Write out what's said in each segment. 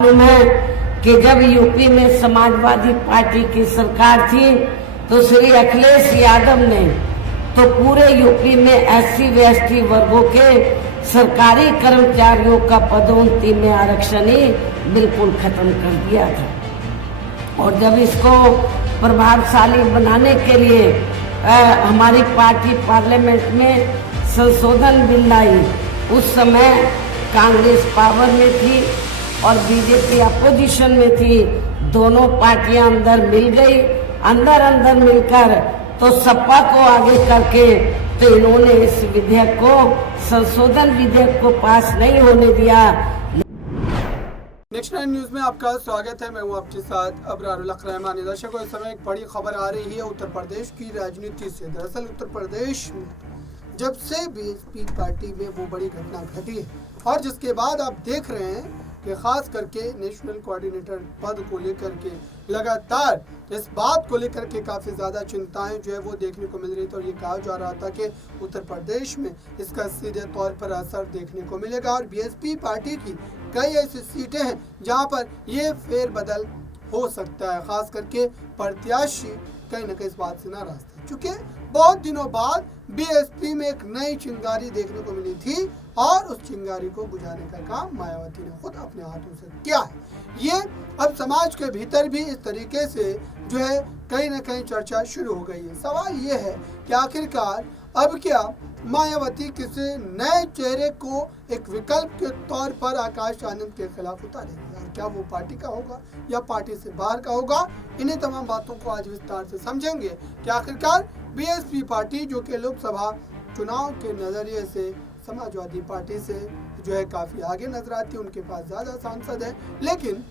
मालूम है कि जब यूपी में समाजवादी पार्टी की सरकार थी तो श्री अखिलेश यादव ने तो पूरे यूपी में एससी व एसटी वर्गों के सरकारी कर्मचारियों का पदोन्नति में आरक्षण ही बिल्कुल खत्म कर दिया था। और जब इसको प्रभावशाली बनाने के लिए हमारी पार्टी पार्लियामेंट में संशोधन बिल लाई, उस समय कांग्रेस पावर में थी और बीजेपी अपोजिशन में थी। दोनों पार्टियां अंदर मिल गई, अंदर मिलकर तो सपा को आगे करके तो इन्होंने इस विधेयक को, संशोधन विधेयक को पास नहीं होने दिया। नेक्स्ट 9 न्यूज में आपका स्वागत है। मैं हूं आपके साथ अबरारुल हक रहमानी। दर्शकों, इस समय एक बड़ी खबर आ रही है उत्तर प्रदेश की राजनीति से। दरअसल उत्तर प्रदेश में जब से बीएसपी पार्टी में वो बड़ी घटना घटी है और जिसके बाद आप देख रहे हैं कि खास करके नेशनल कोऑर्डिनेटर पद को लेकर के लगातार इस बात को लेकर के काफ़ी ज़्यादा चिंताएं जो है वो देखने को मिल रही थी। और ये कहा जा रहा था कि उत्तर प्रदेश में इसका सीधे तौर पर असर देखने को मिलेगा और बीएसपी पार्टी की कई ऐसी सीटें हैं जहां पर ये फेरबदल हो सकता है। खास करके प्रत्याशी कहीं ना कहीं इस बात से नाराज थे, क्योंकि बहुत दिनों बाद बीएसपी में एक नई चिंगारी देखने को मिली थी और उस चिंगारी को बुझाने का काम मायावती ने खुद अपने हाथों से किया है। ये अब समाज के भीतर भी इस तरीके से जो है कहीं ना कहीं चर्चा शुरू हो गई है। सवाल ये है कि आखिरकार अब क्या मायावती किसी नए चेहरे को एक विकल्प के तौर पर आकाश आनंद के खिलाफ उतारेगी और क्या वो पार्टी का होगा या पार्टी से बाहर का होगा? इन्हीं तमाम बातों को आज विस्तार से समझेंगे कि आखिरकार बीएसपी पार्टी जो कि लोकसभा चुनाव के नजरिए से समाजवादी पार्टी से जो है काफी आगे नजर आती है, उनके पास ज्यादा सांसद है, लेकिन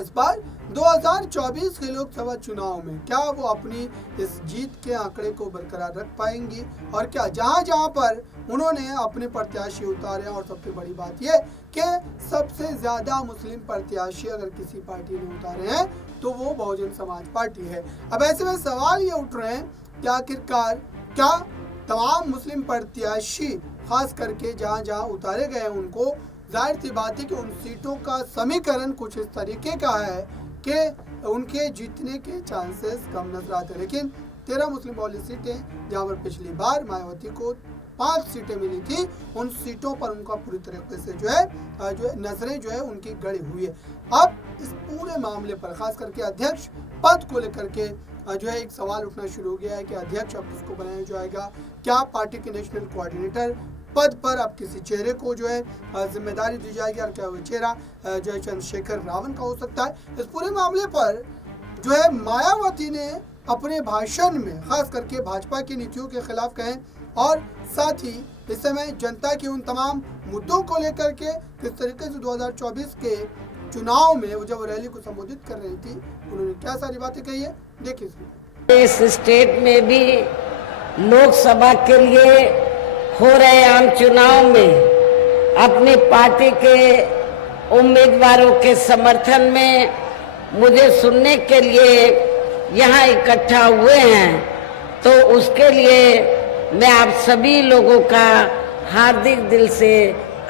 इस बार 2024 के लोकसभा चुनाव में क्या वो अपनी इस जीत के आंकड़े को बरकरार रख पाएंगी और क्या जहां पर उन्होंने अपने प्रत्याशी उतारे, और सबसे बड़ी बात यह कि सबसे ज्यादा मुस्लिम प्रत्याशी अगर किसी पार्टी ने उतारे हैं तो वो बहुजन समाज पार्टी है। अब ऐसे में सवाल ये उठ रहे हैं कि आखिरकार क्या तमाम मुस्लिम प्रत्याशी खास करके जहां उतारे गए हैं उनको जाहिर सी बात है कि उन सीटों का समीकरण कुछ इस तरीके का है कि उनके जीतने के चांसेस कम नजर आते हैं। लेकिन 13 मुस्लिम बहुल सीटें जहां पर पिछली बार मायावती को 5 सीटें मिली थी, उन सीटों पर उनका पूरी तरीके से जो है नजरें जो है उनकी गड़ी हुई है। अब इस पूरे मामले पर खास करके अध्यक्ष पद को लेकर के जो है एक सवाल उठना शुरू हो गया है कि अध्यक्ष अब किसको बनाया जाएगा? क्या पार्टी के नेशनल कोऑर्डिनेटर पद पर अब किसी चेहरे को जो है जिम्मेदारी दी जाएगी और क्या वो चेहरा जो है चंद्रशेखर रावण का हो सकता है? इस पूरे मामले पर जो है मायावती ने अपने भाषण में खास करके भाजपा की नीतियों के खिलाफ कहे और साथ ही इस समय जनता की उन तमाम मुद्दों को लेकर के किस तरीके से 2024 के चुनाव में वो जब रैली को संबोधित कर रही थी उन्होंने क्या सारी बातें कही है, देखिए। इस स्टेट में भी लोकसभा के लिए हो रहे आम चुनाव में अपनी पार्टी के उम्मीदवारों के समर्थन में मुझे सुनने के लिए यहाँ इकट्ठा हुए हैं, तो उसके लिए मैं आप सभी लोगों का हार्दिक दिल से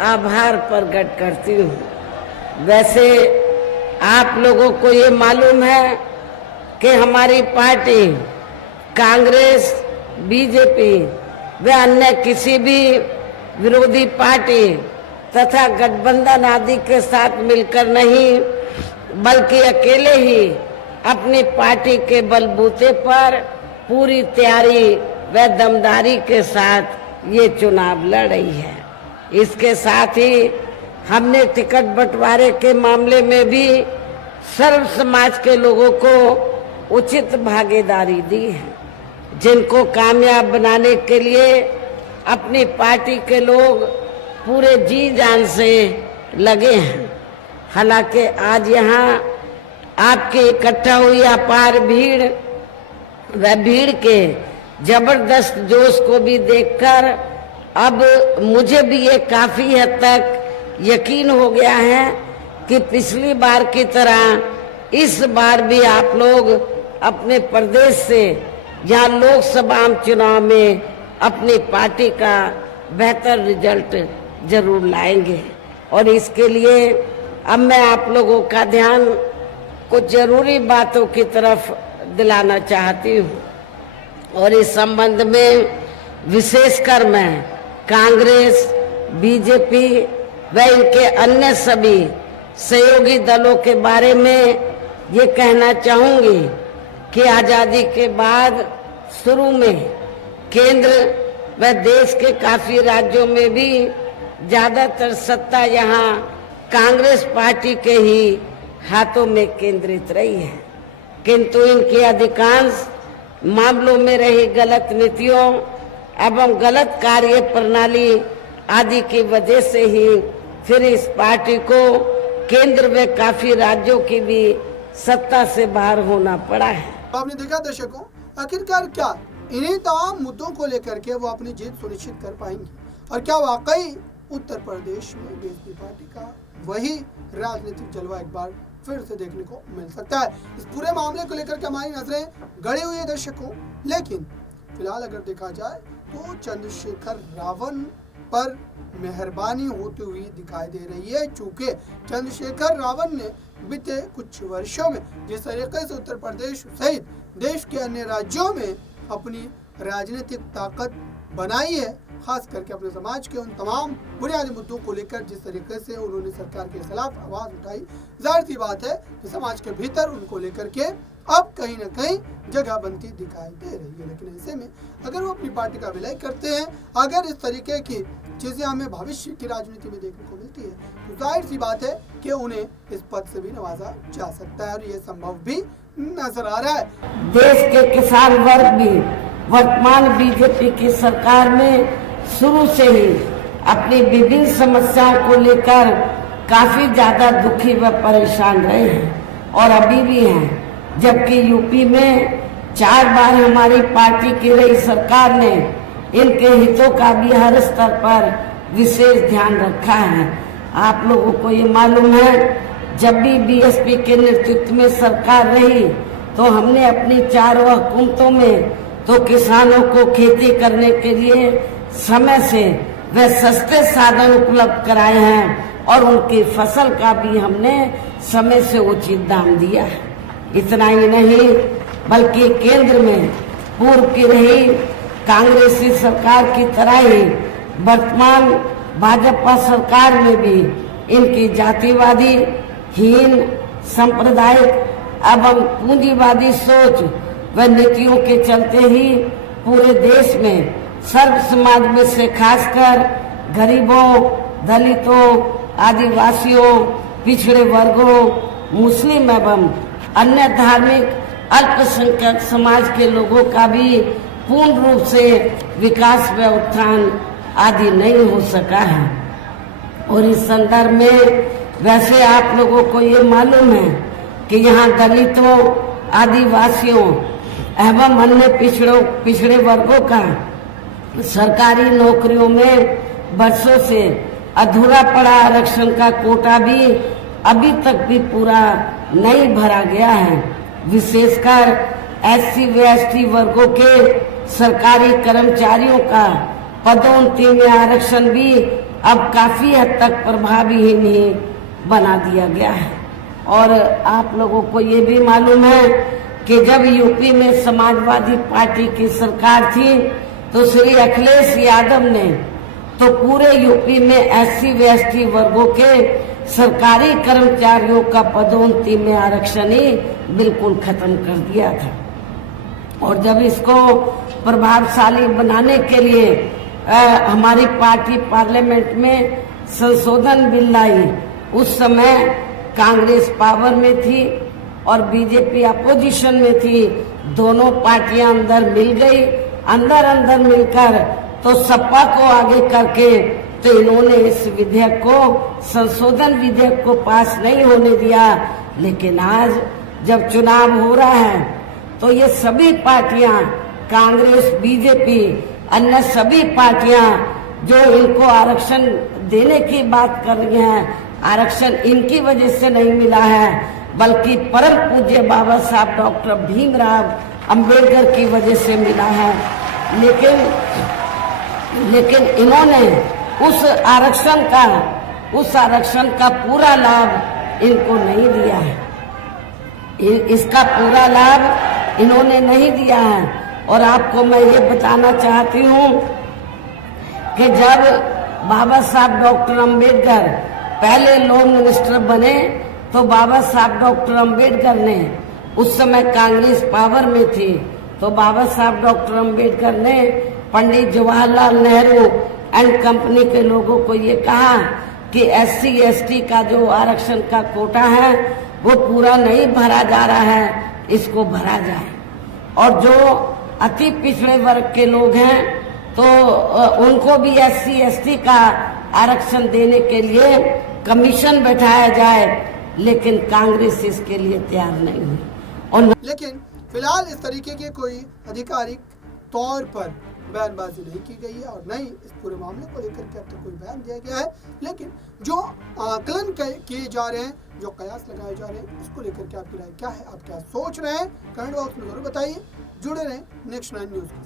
आभार प्रकट करती हूँ। वैसे आप लोगों को ये मालूम है कि हमारी पार्टी कांग्रेस, बीजेपी व अन्य किसी भी विरोधी पार्टी तथा गठबंधन आदि के साथ मिलकर नहीं, बल्कि अकेले ही अपनी पार्टी के बलबूते पर पूरी तैयारी व दमदारी के साथ ये चुनाव लड़ रही है। इसके साथ ही हमने टिकट बंटवारे के मामले में भी सर्व समाज के लोगों को उचित भागीदारी दी है, जिनको कामयाब बनाने के लिए अपनी पार्टी के लोग पूरे जी जान से लगे हैं। हालांकि आज यहाँ आपके इकट्ठा हुई अपार भीड़ व भीड़ के जबरदस्त जोश को भी देखकर अब मुझे भी ये काफी हद तक यकीन हो गया है कि पिछली बार की तरह इस बार भी आप लोग अपने प्रदेश से यहाँ लोकसभा चुनाव में अपनी पार्टी का बेहतर रिजल्ट जरूर लाएंगे और इसके लिए अब मैं आप लोगों का ध्यान कुछ जरूरी बातों की तरफ दिलाना चाहती हूँ और इस संबंध में विशेषकर मैं कांग्रेस, बीजेपी व इनके अन्य सभी सहयोगी दलों के बारे में ये कहना चाहूंगी कि आजादी के बाद शुरू में केंद्र व देश के काफी राज्यों में भी ज्यादातर सत्ता यहाँ कांग्रेस पार्टी के ही हाथों में केंद्रित रही है, किंतु इनकी अधिकांश मामलों में रही गलत नीतियों एवं गलत कार्य प्रणाली आदि की वजह से ही फिर इस पार्टी को केंद्र में काफी राज्यों की भी सत्ता से बाहर होना पड़ा है। आपने देखा दर्शकों, आखिरकार क्या इन्हीं तमाम मुद्दों को लेकर के वो अपनी जीत सुनिश्चित कर पाएंगे और क्या वाकई उत्तर प्रदेश में बीजेपी पार्टी का वही राजनीतिक जलवा एक बार फिर से देखने को मिल सकता है। इस पूरे मामले को लेकर के हमारी नजरें गड़ी हुई है दर्शकों, लेकिन फिलहाल अगर देखा जाए तो चंद्रशेखर रावण पर मेहरबानी होती हुई दिखाई दे रही है, चूंकि चंद्रशेखर रावण ने बीते कुछ वर्षों में जिस तरीके से उत्तर प्रदेश सहित देश के अन्य राज्यों में अपनी राजनीतिक ताकत बनाई है, खास करके अपने समाज के उन तमाम बुनियादी मुद्दों को लेकर जिस तरीके से उन्होंने सरकार के खिलाफ आवाज उठाई, जाहिर सी बात है कि समाज के भीतर उनको लेकर के अब कहीं न कहीं जगह बनती दिखाई दे रही है। लेकिन ऐसे में अगर वो अपनी पार्टी का विलय करते हैं, अगर इस तरीके की चीजें हमें भविष्य की राजनीति में देखने को मिलती है, तो जाहिर सी बात है कि उन्हें इस पद से भी नवाजा जा सकता है और ये संभव भी नजर आ रहा है। देश के किसान वर्ग भी वर्तमान बीजेपी की सरकार में शुरू से ही अपनी विभिन्न समस्याओं को लेकर काफी ज्यादा दुखी व परेशान रहे हैं और अभी भी हैं, जबकि यूपी में 4 बार हमारी पार्टी की रही सरकार ने इनके हितों का भी हर स्तर पर विशेष ध्यान रखा है। आप लोगों को ये मालूम है, जब भी बीएसपी के नेतृत्व में सरकार रही तो हमने अपनी 4 हुकूमतों में तो किसानों को खेती करने के लिए समय से वे सस्ते साधन उपलब्ध कराए हैं और उनकी फसल का भी हमने समय से उचित दाम दिया है। इतना ही नहीं बल्कि केंद्र में पूर्व की रही कांग्रेसी सरकार की तरह ही वर्तमान भाजपा सरकार में भी इनकी जातिवादी, हीन, सांप्रदायिक एवं पूंजीवादी सोच व नीतियों के चलते ही पूरे देश में सर्व समाज में से खासकर गरीबों, दलितों, आदिवासियों, पिछड़े वर्गों, मुस्लिम एवं अन्य धार्मिक अल्पसंख्यक समाज के लोगों का भी पूर्ण रूप से विकास व उत्थान आदि नहीं हो सका है। और इस संदर्भ में वैसे आप लोगों को ये मालूम है कि यहाँ दलितों, आदिवासियों एवं अन्य पिछड़े वर्गों का सरकारी नौकरियों में वर्षों से अधूरा पड़ा आरक्षण का कोटा भी अभी तक भी पूरा नहीं भरा गया है। विशेषकर एससी व एसटी वर्गों के सरकारी कर्मचारियों का पदोन्नति में आरक्षण भी अब काफी हद तक प्रभावी ही नहीं बना दिया गया है। और आप लोगों को ये भी मालूम है कि जब यूपी में समाजवादी पार्टी की सरकार थी तो श्री अखिलेश यादव ने तो पूरे यूपी में एससी व एसटी वर्गों के सरकारी कर्मचारियों का पदोन्नति में आरक्षण ही बिल्कुल खत्म कर दिया था। और जब इसको प्रभावशाली बनाने के लिए हमारी पार्टी पार्लियामेंट में संशोधन बिल लाई, उस समय कांग्रेस पावर में थी और बीजेपी अपोजिशन में थी। दोनों पार्टियां अंदर मिल गई, अंदर मिलकर तो सपा को आगे करके तो इन्होंने इस विधेयक को, संशोधन विधेयक को पास नहीं होने दिया। लेकिन आज जब चुनाव हो रहा है तो ये सभी पार्टियां, कांग्रेस, बीजेपी, अन्य सभी पार्टियां जो इनको आरक्षण देने की बात कर रही हैं, आरक्षण इनकी वजह से नहीं मिला है बल्कि परम पूज्य बाबा साहब डॉक्टर भीमराव अंबेडकर की वजह से मिला है। लेकिन इन्होंने उस आरक्षण का पूरा लाभ इनको नहीं दिया है। इसका पूरा लाभ इन्होंने नहीं दिया है। और आपको मैं ये बताना चाहती हूँ कि जब बाबा साहब डॉक्टर अंबेडकर पहले लॉ मिनिस्टर बने तो बाबा साहब डॉक्टर अंबेडकर ने, उस समय कांग्रेस पावर में थी, तो बाबा साहब डॉक्टर अंबेडकर ने पंडित जवाहरलाल नेहरू एंड कंपनी के लोगों को ये कहा कि SC ST का जो आरक्षण का कोटा है वो पूरा नहीं भरा जा रहा है, इसको भरा जाए। और जो अति पिछड़े वर्ग के लोग हैं तो उनको भी SC ST का आरक्षण देने के लिए कमीशन बैठाया जाए, लेकिन कांग्रेस इसके लिए तैयार नहीं हुई। और लेकिन फिलहाल इस तरीके के कोई आधिकारिक तौर पर बयानबाजी नहीं की गई है और न ही इस पूरे मामले को लेकर के अब तक कोई बयान दिया गया है। लेकिन जो आकलन किए जा रहे हैं, जो कयास लगाए जा रहे हैं, इसको लेकर के आपकी राय क्या है, आप क्या सोच रहे हैं, कमेंट बॉक्स में जरूर बताइए। जुड़े रहें नेक्स्ट 9 न्यूज़ के साथ।